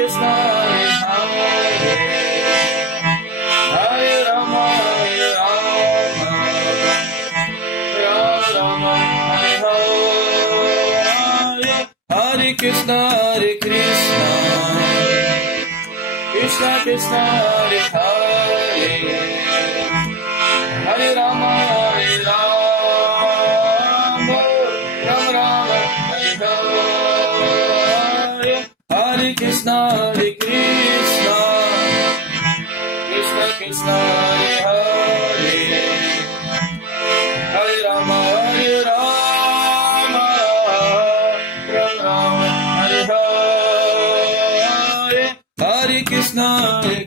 Krishna, Hare Hare Rama, Rama Rama, Hare Hare, Hare Krishna, Krishna Krishna, Hare Hare, Hare Rama, Rama Rama, Hare Hare, Hare Krishna, Krishna Krishna, Hare Hare, Hare Rama, Rama Rama, Hare Hare, Hare Krishna, Krishna